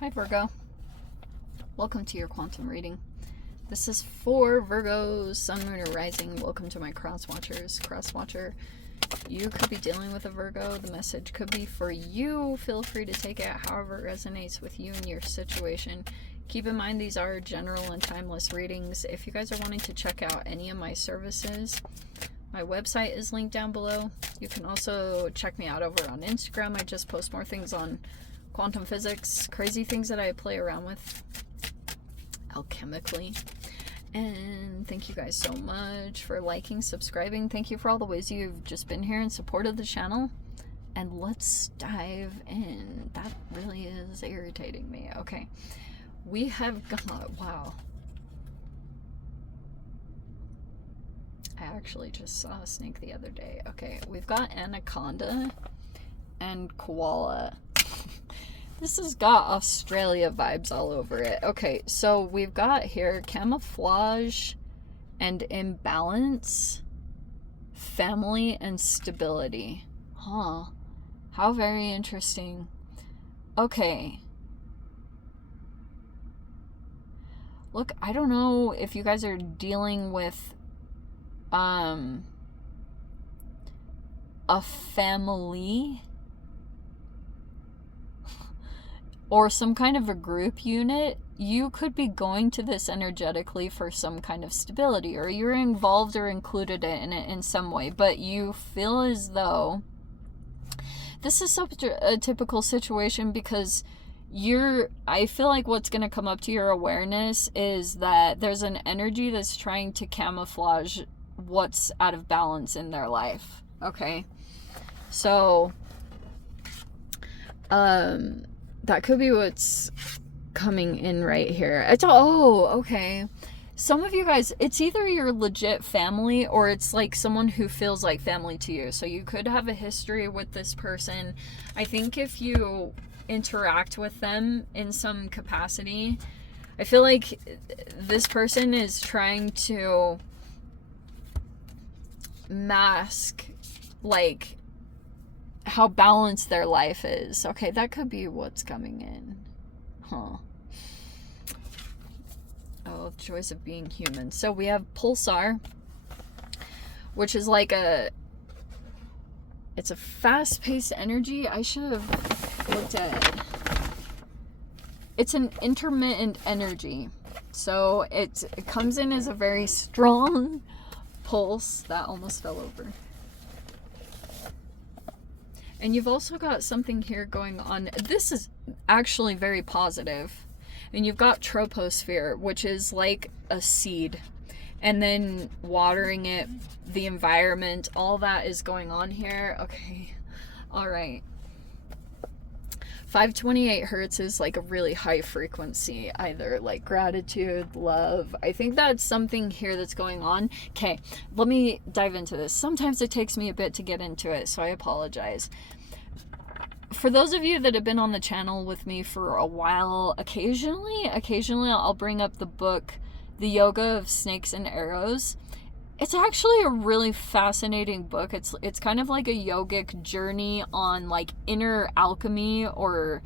Hi Virgo, welcome to your quantum reading. This is for Virgo's Sun, Moon, or Rising. Welcome to my cross watchers. Cross watcher, you could be dealing with a Virgo. The message could be for you. Feel free to take it however it resonates with you and your situation. Keep in mind these are general and timeless readings. If you guys are wanting to check out any of my services, my website is linked down below. You can also check me out over on Instagram. I just post more things on quantum physics, crazy things that I play around with alchemically. And thank you guys so much for liking, subscribing. Thank you for all the ways you've just been here and supported the channel. And let's dive in. That really is irritating me. Okay, we have got, wow, I actually just saw a snake the other day. Okay, we've got anaconda and koala. This has got Australia vibes all over it. Okay, so we've got here camouflage and imbalance, family and stability. Huh. How very interesting. Okay. Look, I don't know if you guys are dealing with a family or some kind of a group unit. You could be going to this energetically for some kind of stability, or you're involved or included in it in some way, but you feel as though this is such a typical situation because I feel like what's going to come up to your awareness is that there's an energy that's trying to camouflage what's out of balance in their life. Okay, so that could be what's coming in right here. Okay. Some of you guys, it's either your legit family or it's like someone who feels like family to you. So you could have a history with this person. I think if you interact with them in some capacity, I feel like this person is trying to mask like how balanced their life is. Okay, that could be what's coming in. Huh. Oh, joys of being human. So we have Pulsar, which is like it's a fast-paced energy. I should have looked at it. It's an intermittent energy. So it comes in as a very strong pulse. That almost fell over. And you've also got something here going on. This is actually very positive. And you've got troposphere, which is like a seed. And then watering it, the environment, all that is going on here. Okay. All right. 528 hertz is like a really high frequency, either like gratitude, love. I think that's something here that's going on. Okay, let me dive into this. Sometimes it takes me a bit to get into it, so I apologize. For those of you that have been on the channel with me for a while, occasionally I'll bring up the book, The Yoga of Snakes and Arrows. It's actually a really fascinating book. It's kind of like a yogic journey on like inner alchemy or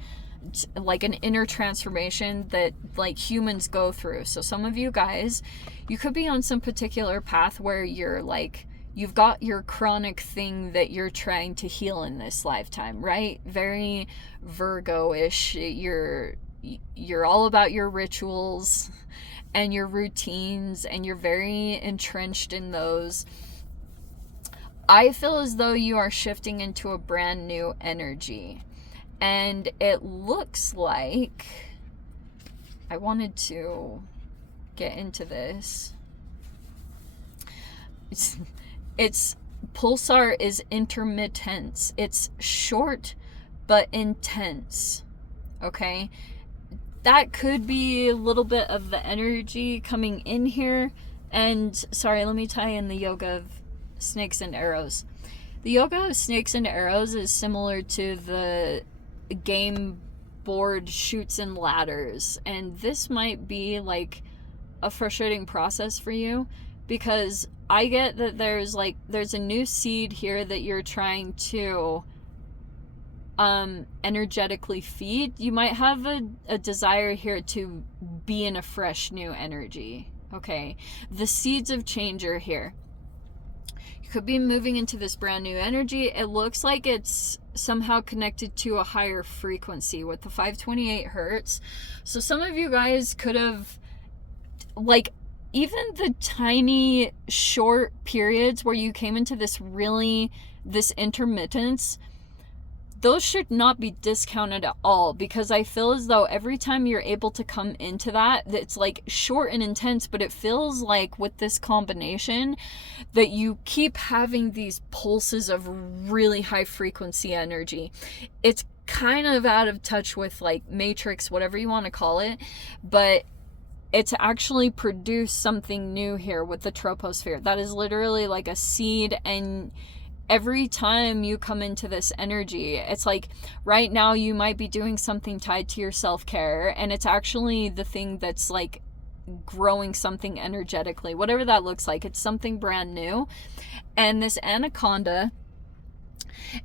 like an inner transformation that like humans go through. So some of you guys, you could be on some particular path where you're like, you've got your chronic thing that you're trying to heal in this lifetime, right? Very Virgo-ish. You're all about your rituals and your routines, and you're very entrenched in those. I feel as though you are shifting into a brand new energy. And it looks like, I wanted to get into this. It's Pulsar is intermittent. It's short but intense. Okay? That could be a little bit of the energy coming in here. And sorry, let me tie in the Yoga of Snakes and Arrows. The Yoga of Snakes and Arrows is similar to the game board Chutes and Ladders. And this might be like a frustrating process for you, because I get that there's a new seed here that you're trying to energetically feed, you might have a desire here to be in a fresh new energy. Okay, the seeds of change are here. You could be moving into this brand new energy. It looks like it's somehow connected to a higher frequency with the 528 hertz. So some of you guys could have, like, even the tiny short periods where you came into this intermittence, those should not be discounted at all, because I feel as though every time you're able to come into that, it's like short and intense, but it feels like with this combination that you keep having these pulses of really high frequency energy. It's kind of out of touch with like Matrix, whatever you want to call it, but it's actually produced something new here with the troposphere. That is literally like a seed, and every time you come into this energy, it's like right now you might be doing something tied to your self-care, and it's actually the thing that's like growing something energetically, whatever that looks like. It's something brand new. And this anaconda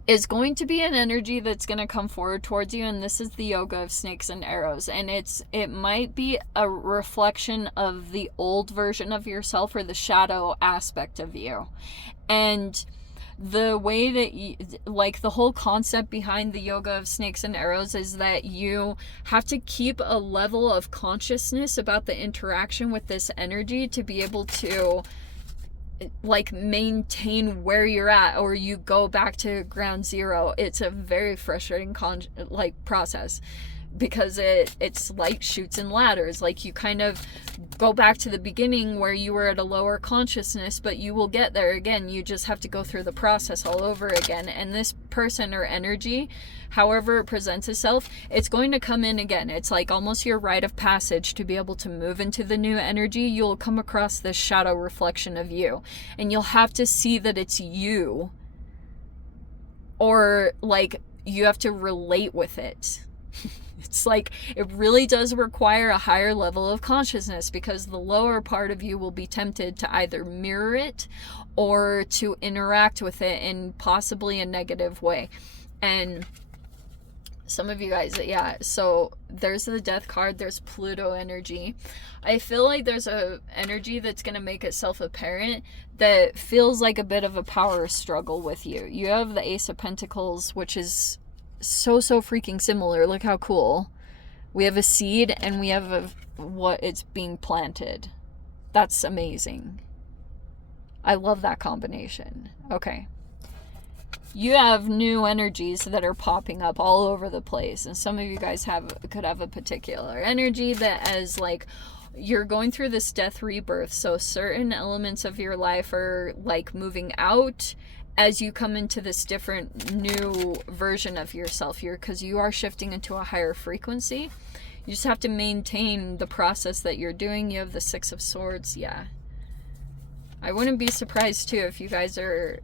is going to be an energy that's going to come forward towards you, and this is the yoga of snakes and arrows, and it might be a reflection of the old version of yourself or the shadow aspect of you. And the way that you, like, the whole concept behind the yoga of snakes and arrows is that you have to keep a level of consciousness about the interaction with this energy to be able to like maintain where you're at, or you go back to ground zero. It's a very frustrating process, because it's like chutes and ladders. Like, you kind of go back to the beginning where you were at a lower consciousness, but you will get there again. You just have to go through the process all over again. And this person or energy, however it presents itself, it's going to come in again. It's like almost your rite of passage to be able to move into the new energy. You'll come across this shadow reflection of you, and you'll have to see that it's you, or like you have to relate with it. It's like, it really does require a higher level of consciousness, because the lower part of you will be tempted to either mirror it or to interact with it in possibly a negative way. And some of you guys, yeah, so there's the death card, there's Pluto energy. I feel like there's a energy that's going to make itself apparent that feels like a bit of a power struggle with you. You have the Ace of Pentacles, which is so freaking similar. Look how cool. We have a seed and we have what it's being planted. That's amazing. I love that combination. Okay. You have new energies that are popping up all over the place, and some of you guys could have a particular energy that, as like, you're going through this death rebirth, so certain elements of your life are like moving out as you come into this different new version of yourself here, because you are shifting into a higher frequency. You just have to maintain the process that you're doing. You have the Six of Swords. Yeah, I wouldn't be surprised too if you guys are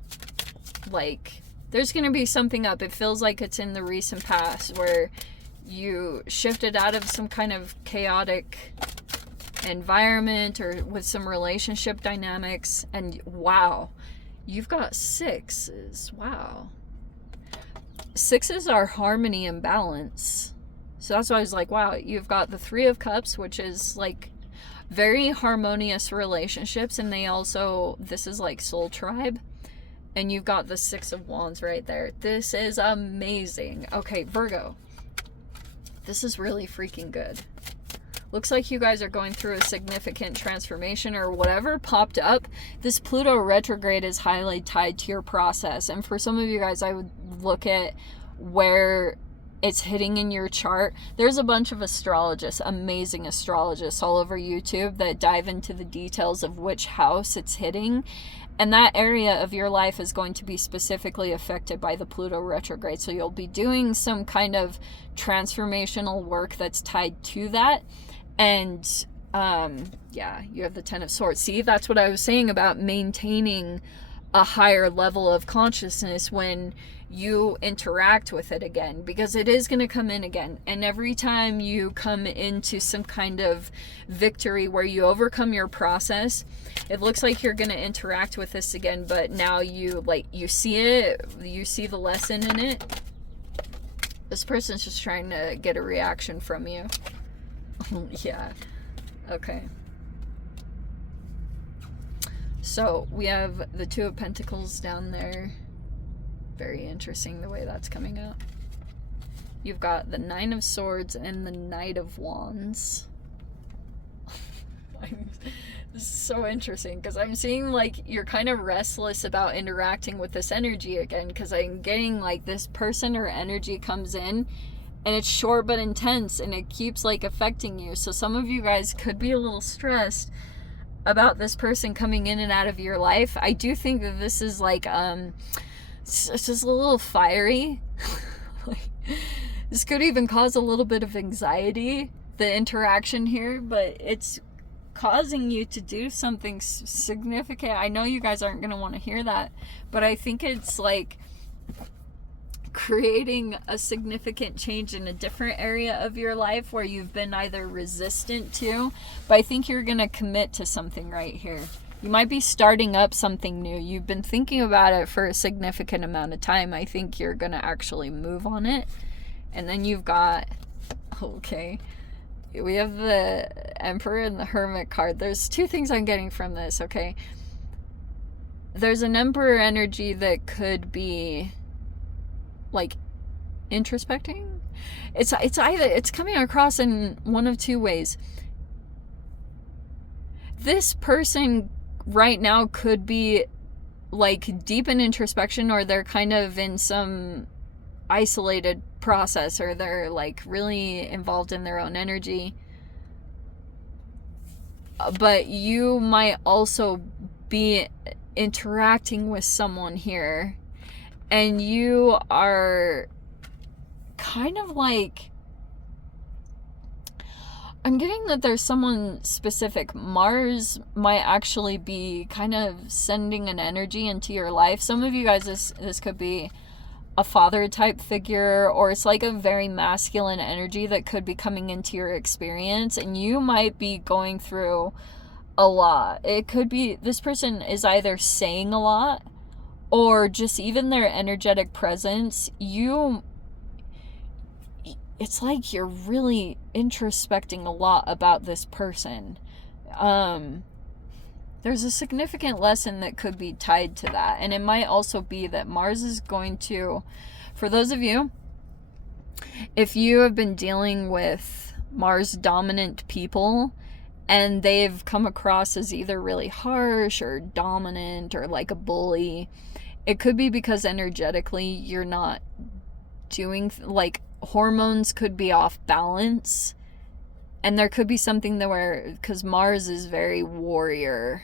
like, there's gonna be something up. It feels like it's in the recent past where you shifted out of some kind of chaotic environment or with some relationship dynamics, and wow, you've got sixes. Wow. Sixes are harmony and balance. So that's why I was like, wow, you've got the Three of Cups, which is like very harmonious relationships. And they also, this is like soul tribe. And you've got the Six of Wands right there. This is amazing. Okay, Virgo. This is really freaking good. Looks like you guys are going through a significant transformation, or whatever popped up. This Pluto retrograde is highly tied to your process. And for some of you guys, I would look at where it's hitting in your chart. There's a bunch of astrologists, amazing astrologists all over YouTube that dive into the details of which house it's hitting. And that area of your life is going to be specifically affected by the Pluto retrograde. So you'll be doing some kind of transformational work that's tied to that. And yeah, you have the Ten of Swords. See, that's what I was saying about maintaining a higher level of consciousness when you interact with it again, because it is going to come in again. And every time you come into some kind of victory where you overcome your process, it looks like you're going to interact with this again, but now you see it, you see the lesson in it. This person's just trying to get a reaction from you. Yeah. Okay. So we have the Two of Pentacles down there. Very interesting the way that's coming out. You've got the Nine of Swords and the Knight of Wands. This is so interesting because I'm seeing like you're kind of restless about interacting with this energy again, because I'm getting like this person or energy comes in and it's short but intense and it keeps like affecting you. So some of you guys could be a little stressed about this person coming in and out of your life. I do think that this is like it's just a little fiery. Like, this could even cause a little bit of anxiety, the interaction here, but it's causing you to do something significant. I know you guys aren't going to want to hear that, but I think it's like creating a significant change in a different area of your life where you've been either resistant to, but I think you're going to commit to something right here. You might be starting up something new. You've been thinking about it for a significant amount of time. I think you're going to actually move on it. And then you've got, okay, we have the Emperor and the Hermit card. There's two things I'm getting from this, okay? There's an Emperor energy that could be like introspecting. It's either, it's coming across in one of two ways. This person right now could be like deep in introspection, or they're kind of in some isolated process, or they're like really involved in their own energy. But you might also be interacting with someone here and you are kind of like, I'm getting that there's someone specific. Mars might actually be kind of sending an energy into your life. Some of you guys, this could be a father type figure, or it's like a very masculine energy that could be coming into your experience, and you might be going through a lot. It could be this person is either saying a lot, or just even their energetic presence. It's like you're really introspecting a lot about this person. There's a significant lesson that could be tied to that. And it might also be that Mars is going to, for those of you, if you have been dealing with Mars dominant people and they've come across as either really harsh or dominant or like a bully, it could be because energetically you're not doing, like, hormones could be off balance. And there could be something that where, because Mars is very warrior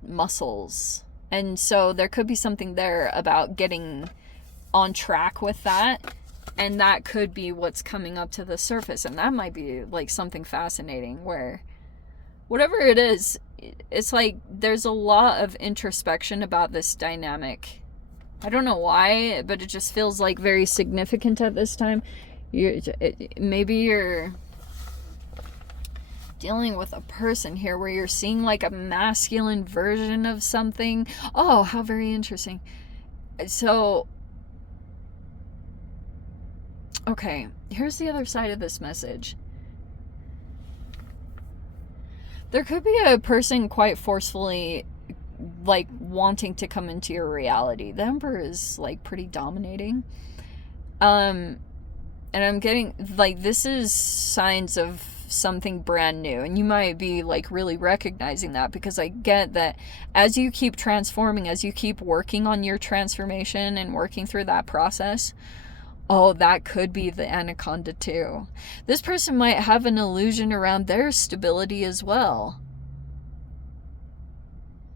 muscles, and so there could be something there about getting on track with that, and that could be what's coming up to the surface. And that might be like something fascinating where whatever it is, it's like there's a lot of introspection about this dynamic. I don't know why, but it just feels like very significant at this time. Maybe you're dealing with a person here where you're seeing like a masculine version of something. Oh, how very interesting. So, okay, here's the other side of this message. There could be a person quite forcefully like wanting to come into your reality. The Emperor is like pretty dominating. And I'm getting like, this is signs of something brand new, and you might be like really recognizing that, because I get that as you keep transforming, as you keep working on your transformation and working through that process, oh, that could be the anaconda too. This person might have an illusion around their stability as well.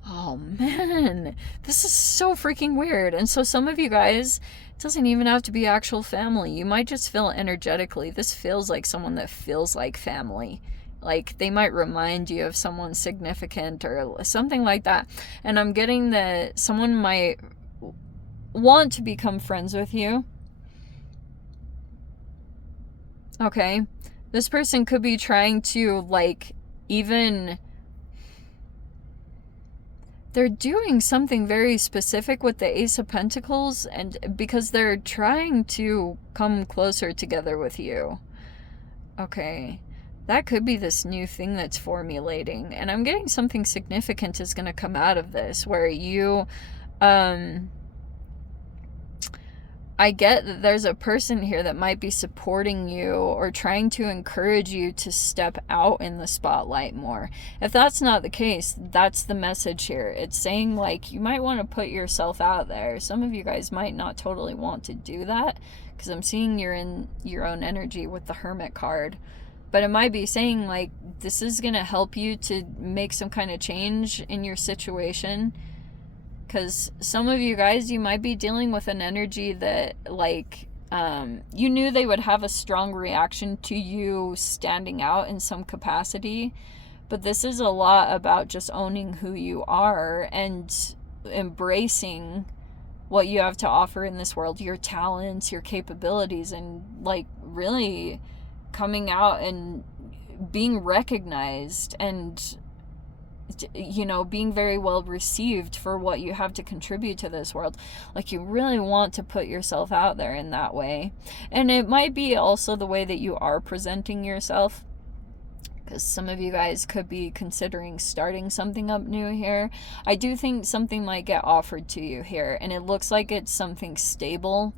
Oh man, this is so freaking weird. And so some of you guys, it doesn't even have to be actual family. You might just feel energetically, this feels like someone that feels like family. Like they might remind you of someone significant or something like that. And I'm getting that someone might want to become friends with you. Okay. This person could be trying to like even they're doing something very specific with the Ace of Pentacles, and because they're trying to come closer together with you. Okay, that could be this new thing that's formulating, and I'm getting something significant is going to come out of this, where you, I get that there's a person here that might be supporting you or trying to encourage you to step out in the spotlight more. If that's not the case, that's the message here. It's saying, like, you might want to put yourself out there. Some of you guys might not totally want to do that, because I'm seeing you're in your own energy with the Hermit card. But it might be saying, like, this is going to help you to make some kind of change in your situation. Because some of you guys, you might be dealing with an energy that, like, you knew they would have a strong reaction to you standing out in some capacity. But this is a lot about just owning who you are and embracing what you have to offer in this world, your talents, your capabilities, and, like, really coming out and being recognized and, you know, being very well received for what you have to contribute to this world. Like, you really want to put yourself out there in that way. And it might be also the way that you are presenting yourself, because some of you guys could be considering starting something up new here. I do think something might get offered to you here, and it looks like it's something stable,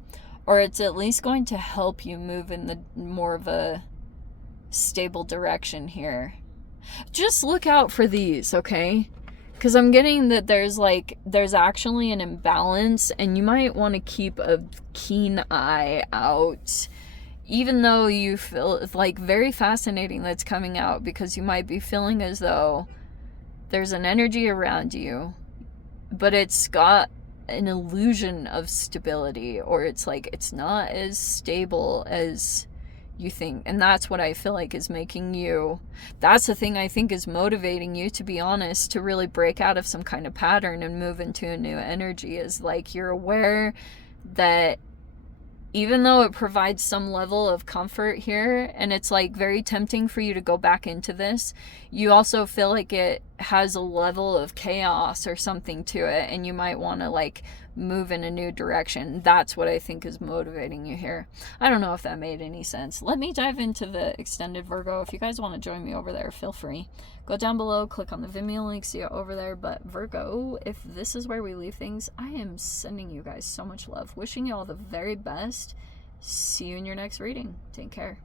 or it's at least going to help you move in the more of a stable direction here. Just look out for these, okay? Because I'm getting that there's actually an imbalance, and you might want to keep a keen eye out, even though you feel like very fascinating that's coming out, because you might be feeling as though there's an energy around you, but it's got an illusion of stability, or it's like it's not as stable as you think. And that's what I feel like is making you, that's the thing I think is motivating you, to be honest, to really break out of some kind of pattern and move into a new energy. Is like, you're aware that even though it provides some level of comfort here, and it's like very tempting for you to go back into this, you also feel like it has a level of chaos or something to it, and you might want to, like, move in a new direction. That's what I think is motivating you here. I don't know if that made any sense. Let me dive into the extended Virgo. If you guys want to join me over there, feel free. Go down below, click on the Vimeo link, see it over there. But Virgo, if this is where we leave things, I am sending you guys so much love. Wishing you all the very best. See you in your next reading. Take care.